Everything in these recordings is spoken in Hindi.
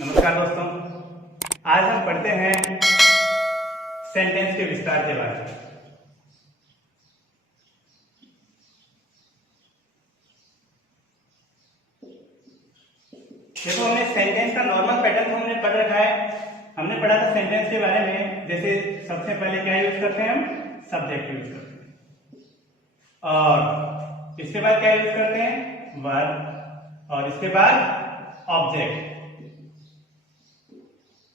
नमस्कार दोस्तों, आज हम पढ़ते हैं सेंटेंस के विस्तार के बारे में। देखो, हमने सेंटेंस का नॉर्मल पैटर्न हमने पढ़ रखा है। हमने पढ़ा था सेंटेंस के बारे में, जैसे सबसे पहले क्या यूज करते हैं, हम सब्जेक्ट यूज करते हैं, और इसके बाद क्या यूज करते हैं, वर्ब, और इसके बाद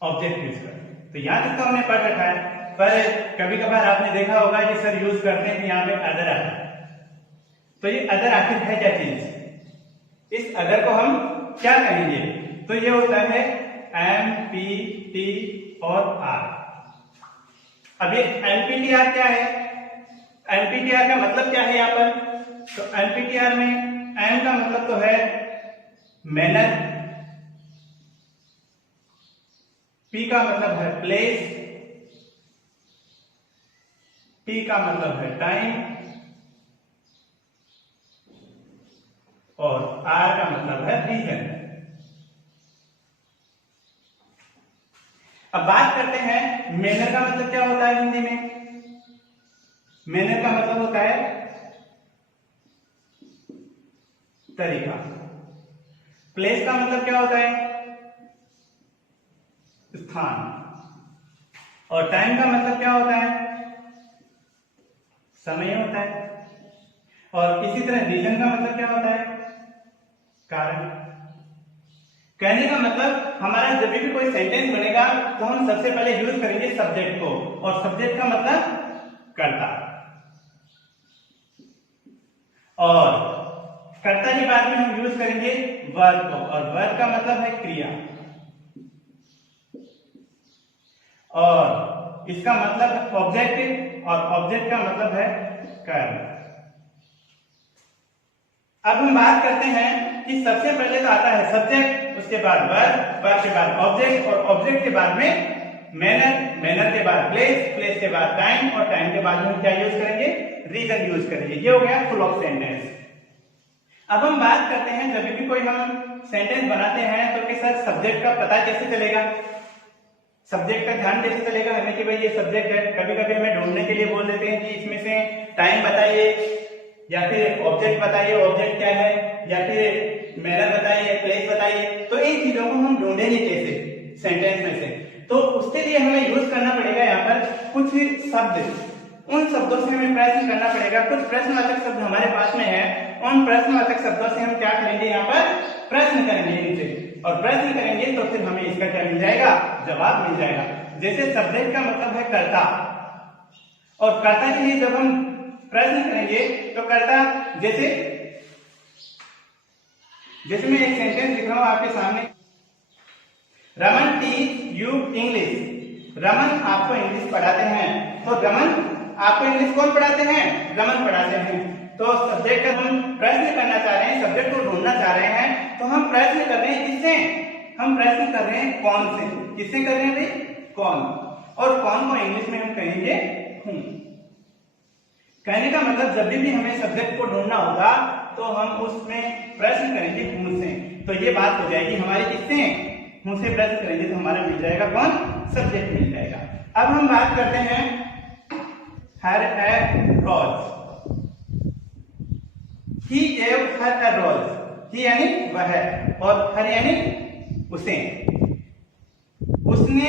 ऑब्जेक्ट यूज करते हैं। तो यहां तक तो हमने पढ़ रखा है, पर कभी कभार आपने देखा होगा कि सर यूज करते हैं कि यहाँ पे अदर आता है। तो ये अदर आखिर है क्या चीज, इस अदर को हम क्या कहेंगे? तो ये होता है एम पी टी और आर। अब ये एमपीटीआर क्या है? एमपीटीआर का मतलब क्या है यहाँ पर? तो एमपीटीआर में एम का मतलब तो है मैनर, पी का मतलब है प्लेस, टी का मतलब है टाइम, और आर का मतलब है रीजन। अब बात करते हैं मैनर का मतलब क्या होता है हिंदी में। मैनर का मतलब होता है तरीका। प्लेस का मतलब क्या होता है? स्थान। और टाइम का मतलब क्या होता है? समय होता है। और इसी तरह रीजन का मतलब क्या होता है? कारण। कहने का मतलब हमारा जब भी कोई सेंटेंस बनेगा तो हम सबसे पहले यूज करेंगे सब्जेक्ट को, और सब्जेक्ट का मतलब कर्ता, और कर्ता के बाद में हम यूज करेंगे वर्ब को, और वर्ब का मतलब है क्रिया, और इसका मतलब है ऑब्जेक्ट, और ऑब्जेक्ट का मतलब है कर्म। अब हम बात करते हैं कि सबसे पहले तो आता है सब्जेक्ट, उसके बाद वर्ब, वर्ब के बाद ऑब्जेक्ट, और ऑब्जेक्ट के बाद में मैनर, मैनर के बाद प्लेस, प्लेस के बाद टाइम, और टाइम के बाद हम क्या यूज करेंगे? रीजन यूज करेंगे। ये हो गया फुल ऑफ सेंटेंस। अब हम बात करते हैं जब भी कोई हम सेंटेंस बनाते हैं तो कि सर सब्जेक्ट का पता कैसे चलेगा, सब्जेक्ट का ध्यान कैसे चलेगा हमें कि भाई ये सब्जेक्ट है। कभी कभी हमें ढूंढने के लिए बोल देते हैं कि इसमें से टाइम बताइए, या फिर ऑब्जेक्ट बताइए, ऑब्जेक्ट क्या है, या फिर मैनर बताइए, प्लेस बताइए। तो इन चीजों को हम ढूंढेंगे कैसे सेंटेंस में से? तो उसके लिए हमें यूज करना पड़ेगा यहाँ पर कुछ शब्द। उन शब्दों से हमें प्रश्न करना पड़ेगा। कुछ प्रश्नवाचक शब्द हमारे पास में है, उन प्रश्नवाचक शब्दों से हम क्या करेंगे? यहाँ पर प्रश्न करेंगे इनसे, और प्रश्न करेंगे तो फिर हमें इसका क्या मिल जाएगा? जवाब मिल जाएगा। जैसे सब्जेक्ट का मतलब है कर्ता, और कर्ता के लिए जब हम प्रश्न करेंगे तो कर्ता, जैसे मैं एक सेंटेंस लिख रहा हूं आपके सामने, Raman teach you English. Raman आपको इंग्लिश पढ़ाते हैं। तो रमन आपको इंग्लिश कौन पढ़ाते हैं? रमन पढ़ाते हैं। तो सब्जेक्ट का हम प्रश्न करना चाह रहे हैं, सब्जेक्ट को ढूंढना चाह रहे हैं, तो हम प्रश्न कर रहे हैं किससे? हम प्रश्न कर रहे हैं कौन से। किससे कर रहे हैं भाई? कौन। और कौन को इंग्लिश में हम कहेंगे हूं। कहने का मतलब जब भी हमें सब्जेक्ट को ढूंढना होगा तो हम उसमें प्रश्न करेंगे हूं से। तो ये बात हो जाएगी हमारी किससे? हूं से प्रश्न करेंगे तो हमारा मिल जाएगा कौन? सब्जेक्ट मिल जाएगा। अब हम बात करते हैं हर ए रोज। ही gave her a rose। ही यानी वह, और हर यानी उसे। उसने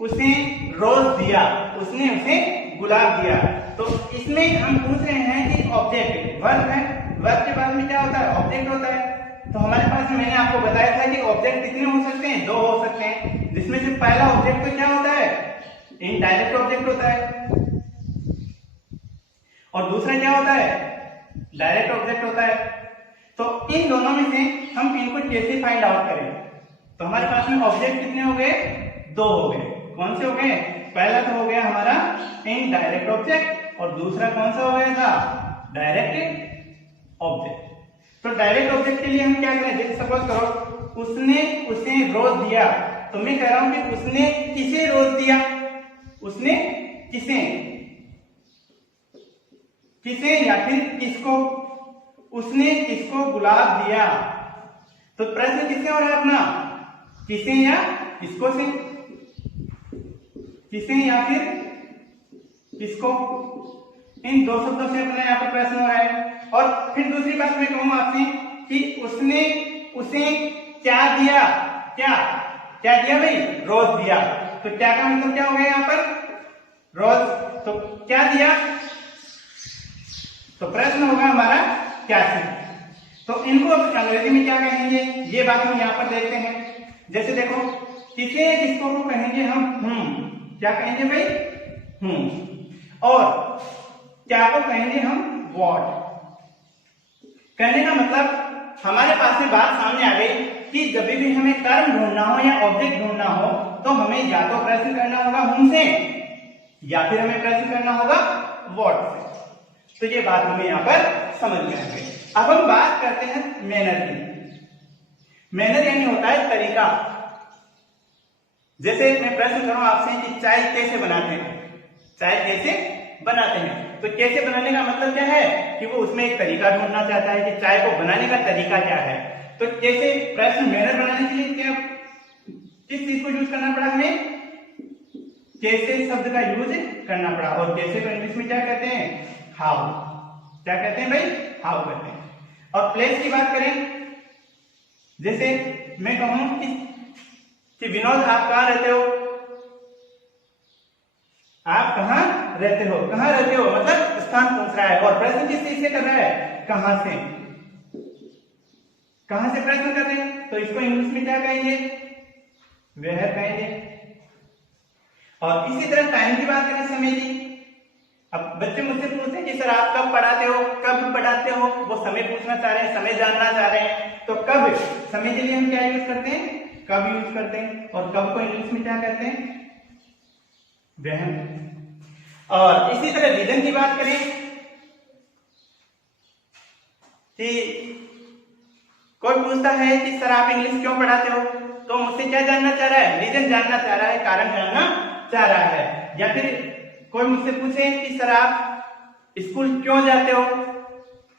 उसे रोज दिया, उसने उसे गुलाब दिया। तो इसमें हम पूछ रहे हैं कि ऑब्जेक्ट वर्ब है, वर्ब के बाद में क्या होता है? ऑब्जेक्ट होता है। तो हमारे पास मैंने आपको बताया था कि ऑब्जेक्ट कितने हो सकते हैं? दो हो सकते हैं, जिसमें से पहला ऑब्जेक्ट तो क्या होता है? इनडायरेक्ट ऑब्जेक्ट होता है, और दूसरा क्या होता है? डायरेक्ट ऑब्जेक्ट होता है। तो इन दोनों में से हम इनको कैसे फाइंड आउट करें? तो हमारे पास में ऑब्जेक्ट कितने हो गए? दो हो गए। कौन से हो गए? पहला तो हो गया हमारा इनडायरेक्ट ऑब्जेक्ट, और दूसरा कौन सा हो गया था? Direct object. तो डायरेक्ट ऑब्जेक्ट के लिए हम क्या करें? जैसे सपोज करो उसने उसे रोज दिया, तो मैं कह रहा हूं कि उसने किसे रोज दिया? उसने किसे, या फिर किसको? उसने किसको गुलाब दिया। तो प्रश्न किससे हो रहा है अपना? किसे या किसको से, किसे या फिर किसको, इन दो शब्दों से अपना यहाँ पर प्रश्न हो रहा है। और फिर दूसरी बात मैं कहूँ आपसे कि उसने उसे क्या दिया, क्या क्या दिया भाई, रोज दिया। तो क्या का मतलब क्या हो गया यहाँ पर, रोज। तो क्या दिया, तो प्रश्न होगा हमारा क्या से। तो इनको अंग्रेजी में क्या कहेंगे, ये बात हम यहाँ पर देखते हैं। जैसे देखो, किसे किसको को कहेंगे हम क्या कहेंगे भाई, और क्या को कहेंगे हम व्हाट। कहने का मतलब हमारे पास में बात सामने आ गई कि जब भी हमें टर्म ढूंढना हो या ऑब्जेक्ट ढूंढना हो तो हमें या तो प्रश्न करना होगा हुम से या फिर हमें प्रश्न करना होगा व्हाट से। तो ये बात हमें यहाँ पर समझ में आ गई। अब हम बात करते हैं मैनर की। मैनर यानी होता है तरीका। जैसे मैं प्रश्न करूं आपसे कि चाय कैसे बनाते हैं, चाय कैसे बनाते हैं, तो कैसे बनाने का मतलब क्या है कि वो उसमें एक तरीका ढूंढना चाहता है कि चाय को बनाने का तरीका क्या है। तो कैसे प्रश्न मैनर बनाने के लिए क्या किस चीज को यूज करना पड़ा हमें, कैसे शब्द का यूज करना पड़ा। और कैसे को इंग्लिश में क्या कहते हैं, हाउ। क्या कहते हैं भाई, हाउ कहते हैं। और प्लेस की बात करें, जैसे मैं कहूं कि विनोद आप कहां रहते हो, आप कहां रहते हो, कहां रहते हो मतलब स्थान पूछ रहा है। और प्रश्न किस चीज से कर रहा है, कहां से, कहां से प्रश्न कर रहे हैं। तो इसको इंग्लिश में क्या कहेंगे, वेयर कहेंगे। और इसी तरह टाइम की बात करें, समय की। अब बच्चे मुझसे पूछते हैं कि सर आप कब पढ़ाते हो, कब पढ़ाते हो, वो समय पूछना चाह रहे हैं, समय जानना चाह रहे हैं। तो कब, समय के लिए हम क्या यूज करते हैं, कब यूज करते हैं। और कब को इंग्लिश में क्या कहते हैं, व्हेन। और इसी तरह रीजन की बात करें कि कोई पूछता है कि सर आप इंग्लिश क्यों पढ़ाते हो, तो मुझसे क्या जानना चाह रहा है, रीजन जानना चाह रहा है, कारण जानना चाह रहा है। या फिर कोई मुझसे पूछे कि सर आप स्कूल क्यों जाते हो,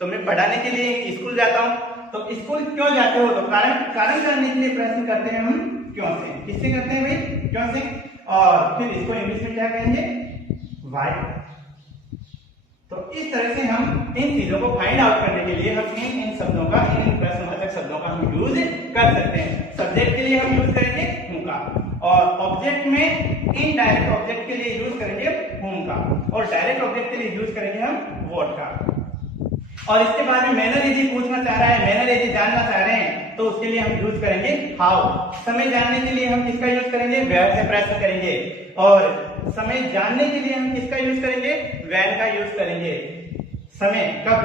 तो मैं पढ़ाने के लिए स्कूल जाता हूं। तो स्कूल क्यों जाते हो, तो कारण जानने के लिए प्रश्न करते हैं हम क्यों से। किससे करते हैं भाई, क्यों से। और फिर इसको इंग्लिश में क्या कहेंगे, व्हाई। तो इस तरह से हम इन चीजों को फाइंड आउट करने के लिए हम इन शब्दों का, इन प्रश्नवाचक शब्दों का हम यूज कर सकते हैं। सब्जेक्ट के लिए हम यूज करेंगे हूं का, और ऑब्जेक्ट में इनडायरेक्ट ऑब्जेक्ट के लिए यूज करेंगे हुम का, और डायरेक्ट ऑब्जेक्ट के लिए यूज करेंगे हम व्हाट का। और इसके बाद में मैनर यदि पूछना चाह रहा है, मैनर यदि जानना चाह रहे हैं, तो उसके लिए हम यूज करेंगे हाउ। समय जानने के लिए हम किसका यूज करेंगे, वेयर से प्रश्न करेंगे। और समय जानने के लिए हम किसका यूज करेंगे, व्हेन का यूज करेंगे। समय कब,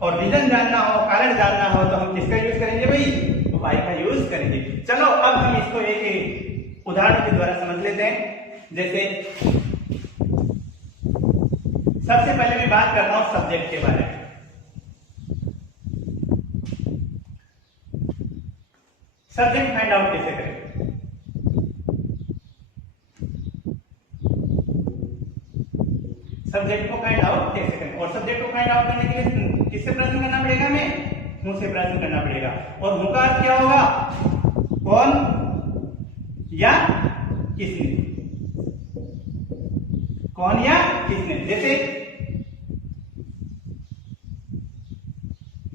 और रीजन जानना हो, कारण जानना हो, तो हम किसका यूज करेंगे भाई, व्हाई का यूज करेंगे। चलो अब हम इसको एक उदाहरण के द्वारा समझ लेते हैं। जैसे सबसे पहले मैं बात करता हूं सब्जेक्ट के बारे में। सब्जेक्ट फाइंड आउट कैसे करें, सब्जेक्ट को फाइंड आउट कैसे करें। और सब्जेक्ट को फाइंड आउट करने के लिए किससे प्रश्न करना पड़ेगा, हमें हूं से प्रश्न करना पड़ेगा। और हूं का अर्थ क्या होगा, कौन या किसने, कौन या किसने। जैसे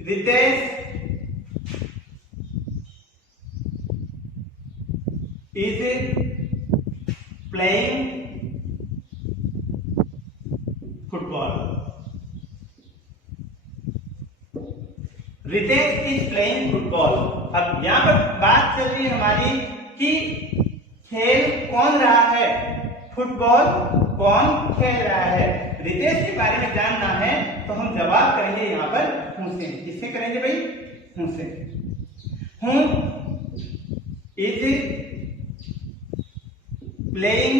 Ritesh is playing football. Ritesh is playing football. अब यहां पर बात चल रही है हमारी कि खेल कौन रहा है, फुटबॉल कौन खेल रहा है। रितेश के बारे में जानना है तो हम जवाब करेंगे यहां पर हूं से। किससे करेंगे भाई, हूं से। हूं इज प्लेइंग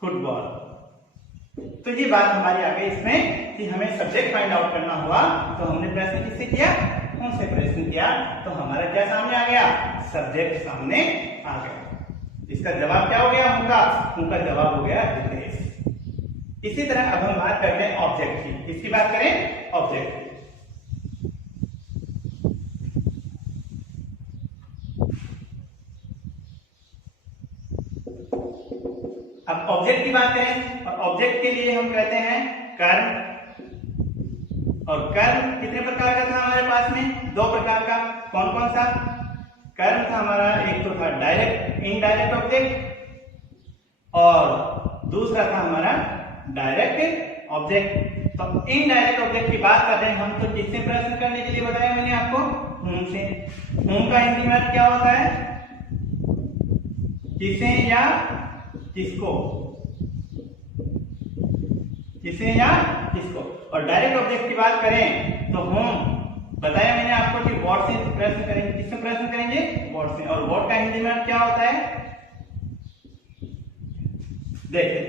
फुटबॉल। तो ये बात हमारी आ गई इसमें कि हमें सब्जेक्ट फाइंड आउट करना हुआ, तो हमने प्रश्न किससे किया, उनसे प्रश्न किया। तो हमारा क्या सामने आ गया, सब्जेक्ट सामने आ गया। इसका जवाब क्या हो गया, उनका जवाब हो गया रितेश। इसी तरह अब हम बात करते हैं ऑब्जेक्ट की। किसकी बात करें, ऑब्जेक्ट की। अब ऑब्जेक्ट की बात करें, और ऑब्जेक्ट के लिए हम कहते हैं कर्म, और कर्म कितने प्रकार का था हमारे पास में? 2 प्रकार का। कौन कौन सा कर्म था हमारा? एक तो था डायरेक्ट इनडायरेक्ट ऑब्जेक्ट, और दूसरा था हमारा डायरेक्ट ऑब्जेक्ट। तो इनडायरेक्ट ऑब्जेक्ट की बात कर रहे हैं हम, तो किससे प्रश्न करने के लिए बताया मैंने आपको? whom से। whom का हिंदी में क्या होता है? किसे या किसको, किसे या किसको। और डायरेक्ट ऑब्जेक्ट की बात करें तो whom बताया मैंने आपको कि व्हाट से प्रश्न करेंगे। किससे प्रश्न करेंगे? व्हाट से। और व्हाट का हिंदी में क्या होता है? देखिए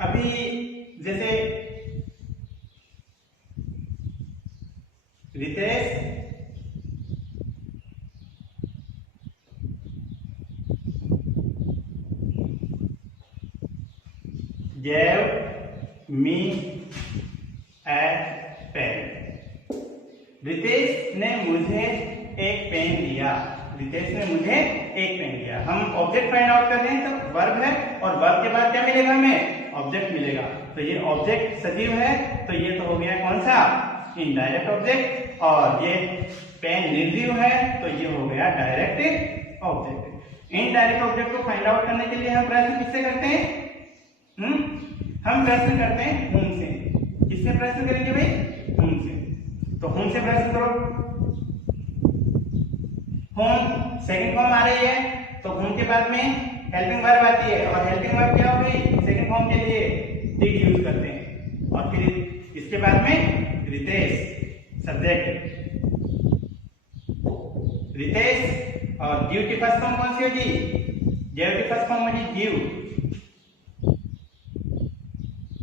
अभी जैसे Ritesh gave me a pen। Ritesh ने मुझे एक पेन दिया। रितेश ने मुझे एक पेन दिया। हम ऑब्जेक्ट फाइंड आउट कर रहे हैं, तो वर्ब है, और वर्ब के बाद क्या मिलेगा हमें? ऑब्जेक्ट मिलेगा। तो ये ऑब्जेक्ट सजीव है, तो ये तो हो गया कौन सा? Indirect object. और ये पेन निर्जीव है, तो ये हो गया डायरेक्ट ऑब्जेक्ट। इनडायरेक्ट ऑब्जेक्ट को फाइंड आउट करने के लिए हम प्रश्न किससे करते हैं? हम प्रश्न करते हैं whom से। किससे प्रश्न करेंगे भाई? whom से। तो whom से प्रश्न करो। whom सेकंड फॉर्म आ रही है, तो whom के बाद में हेल्पिंग वर्ब आती है, और हेल्पिंग वर्ब क्या हो गई? सेकंड फॉर्म के लिए did यूज करते हैं। और फिर इसके बाद में रितेश सब्जेक्ट, रितेश, और गिव की फर्स्ट फॉर्म कौन सी होगी? गिव की फर्स्ट फॉर्म होगी गिव।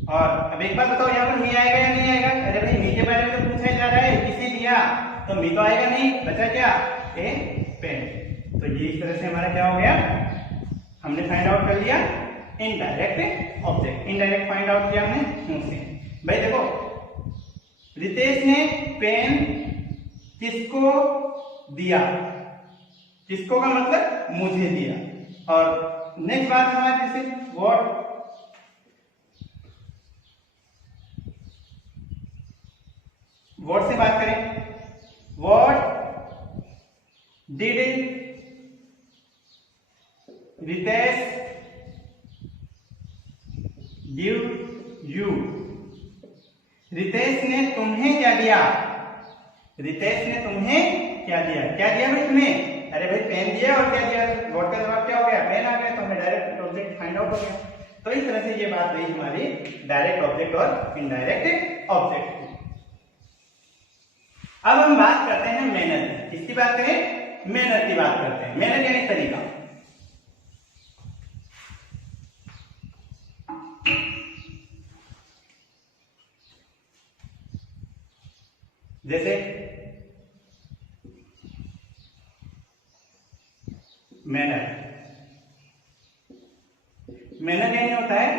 और अब एक बात बताओ, यहाँ पर मी आएगा या नहीं आएगा? अरे भाई मी के बारे में तो पूछा जा रहा है, किसे दिया, तो मी तो आएगा नहीं, बचा क्या? ए पेन। तो ये इस तरह से हमारा क्या हो गया? हमने फाइंड आउट कर लिया indirect object. Indirect find out किया हमने whom से। भाई देखो, रितेश ने पेन किसको दिया? किसको का मतलब मुझे दिया। और नेक्स्ट बात हमारे जैसे व्हाट, व्हाट से बात करें, what did Ritesh give you? Ritesh ने तुम्हें क्या दिया? रितेश ने तुम्हें क्या दिया? क्या दिया भाई तुम्हें? अरे भाई पेन दिया, और क्या दिया? व्हाट का जवाब क्या हो गया? पेन आ गया। तो हमें डायरेक्ट ऑब्जेक्ट फाइंड आउट हो गया। तो इस तरह से ये बात रही हमारी डायरेक्ट ऑब्जेक्ट और इनडायरेक्ट ऑब्जेक्ट। अब हम बात करते हैं मैनर की। किसकी बात करें? मैनर की बात करते हैं। मैनर यानी तरीका। जैसे मैनर, मैनर यानी होता है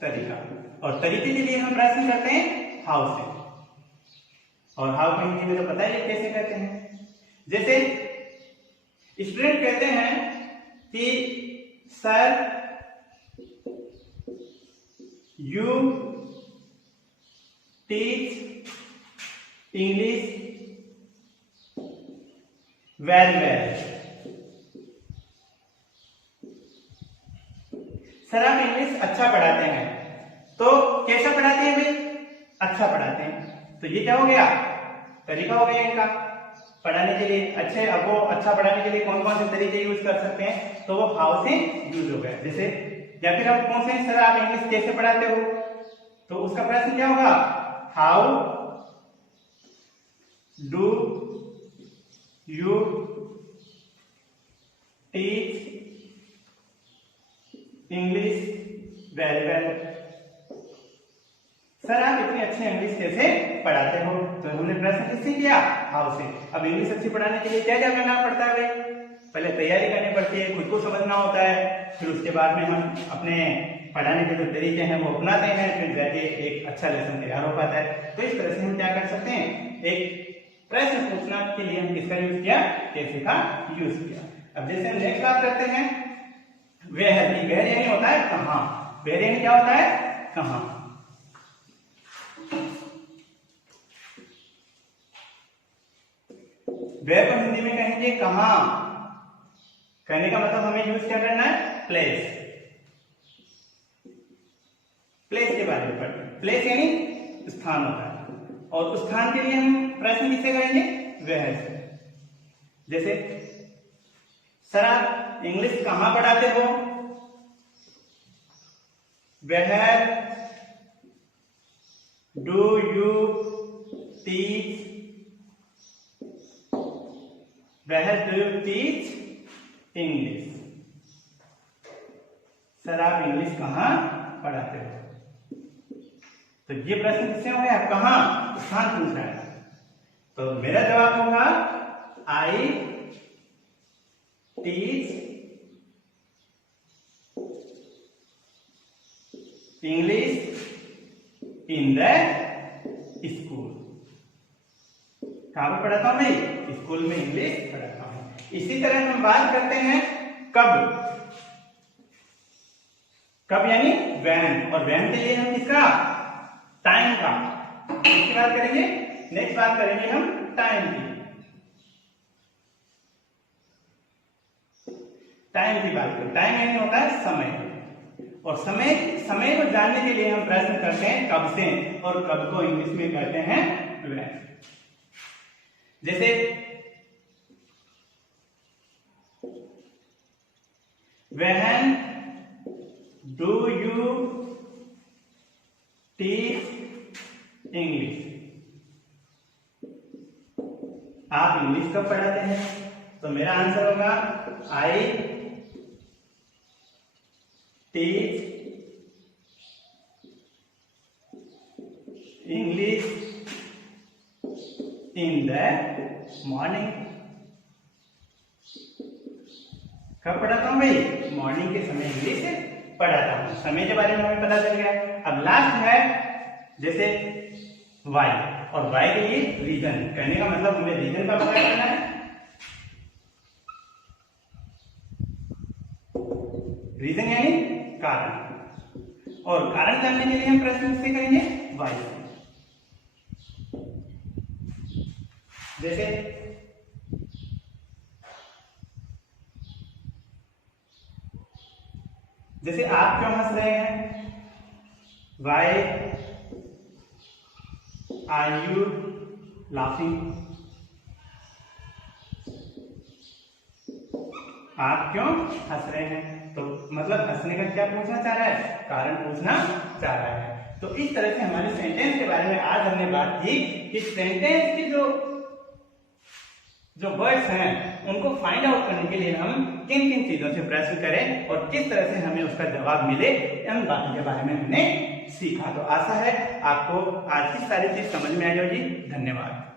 तरीका, और तरीके के लिए हम प्रश्न करते हैं हाउ से। और हाउ को हिंदी में तो पता है कैसे कहते हैं। जैसे स्टूडेंट कहते हैं कि sir you teach English very well. Sir आप इंग्लिश अच्छा पढ़ाते हैं। तो कैसा पढ़ाते हैं भाई? अच्छा पढ़ाते हैं। तो ये क्या हो गया? तरीका हो गया इनका पढ़ाने के लिए। अच्छे, अब वो अच्छा पढ़ाने के लिए कौन कौन से तरीके यूज कर सकते हैं? तो वो हाउ से यूज हो गया। जैसे या फिर आप कौन से, सर आप इंग्लिश कैसे पढ़ाते हो? तो उसका प्रश्न क्या होगा? How do you teach English very well. Sir आप इतनी अच्छी इंग्लिश कैसे पढ़ाते हो? तो हमने प्रश्न किससे किया? हाउ से। अब इंग्लिश अच्छी पढ़ाने के लिए क्या क्या करना पड़ता है भाई? पहले तैयारी करनी पड़ती है, खुद को समझना होता है, फिर उसके बाद में हम अपने पढ़ाने के जो तरीके हैं वो अपनाते हैं, फिर जाके एक अच्छा लेसन तैयार हो पाता है। तो इस तरह से हम क्या कर सकते हैं? एक प्रश्न पूछना के लिए हम किसका यूज किया? कैसे का यूज किया। अब जैसे हम नेक्स्ट बात करते हैं वेयर, वेयर यानी होता है कहाँ, वेयर यानी क्या होता है कहाँ। वेयर को हिंदी में कहेंगे कहाँ, कहने का मतलब हमें यूज क्या करना है, प्लेस। प्लेस के बारे में पढ़ते हैं, प्लेस यानी स्थान होता है, और उस स्थान के लिए हम प्रश्न किससे करेंगे, वेयर से। जैसे सर आप इंग्लिश कहाँ पढ़ाते हो, where do you teach, where do you teach English. Sir आप इंग्लिश कहाँ पढ़ाते हो। तो ये प्रश्न किससे हो गया, कहाँ, स्थान पूछ रहा है। तो मेरा जवाब होगा I teach English in the school. कहां पर पढ़ाता हूं भाई, स्कूल में इंग्लिश पढ़ाता हूं। इसी तरह हम बात करते हैं कब, कब यानी व्हेन, और व्हेन के लिए हम किसका, टाइम का। इसकी बात करेंगे, नेक्स्ट बात करेंगे हम टाइम की। टाइम की बात करें, टाइम यानी होता है समय, और समय, समय को जानने के लिए हम प्रश्न करते हैं कब से, और कब को इंग्लिश में कहते हैं व्हेन। जैसे when do you teach English, आप इंग्लिश कब पढ़ाते हैं। तो मेरा आंसर होगा I teach English in the morning. कब पढ़ाता हूं भाई, मॉर्निंग के समय इंग्लिश पढ़ाता हूं। समय के बारे में हमें पता चल गया। अब लास्ट है जैसे वाई, और वाई के लिए रीजन, कहने का मतलब हमें रीजन का पता करना है। रीजन यानी कारण, और कारण जानने के लिए हम प्रश्न किससे करेंगे, वाई। जैसे आप क्यों हंस रहे हैं, वाई आर यू लाफिंग, आप क्यों हंस रहे हैं। तो मतलब हंसने का क्या पूछना चाह रहा है, कारण पूछना चाह रहा है। तो इस तरह से हमारे सेंटेंस के बारे में आज हमने बात की कि सेंटेंस के जो वर्ड्स हैं उनको फाइंड आउट करने के लिए हम किन किन चीजों से प्रश्न करें और किस तरह से हमें उसका जवाब मिले, इन बातों के बारे में हमने सीखा। तो आशा है आपको आज की सारी चीज समझ में आई होगी। धन्यवाद।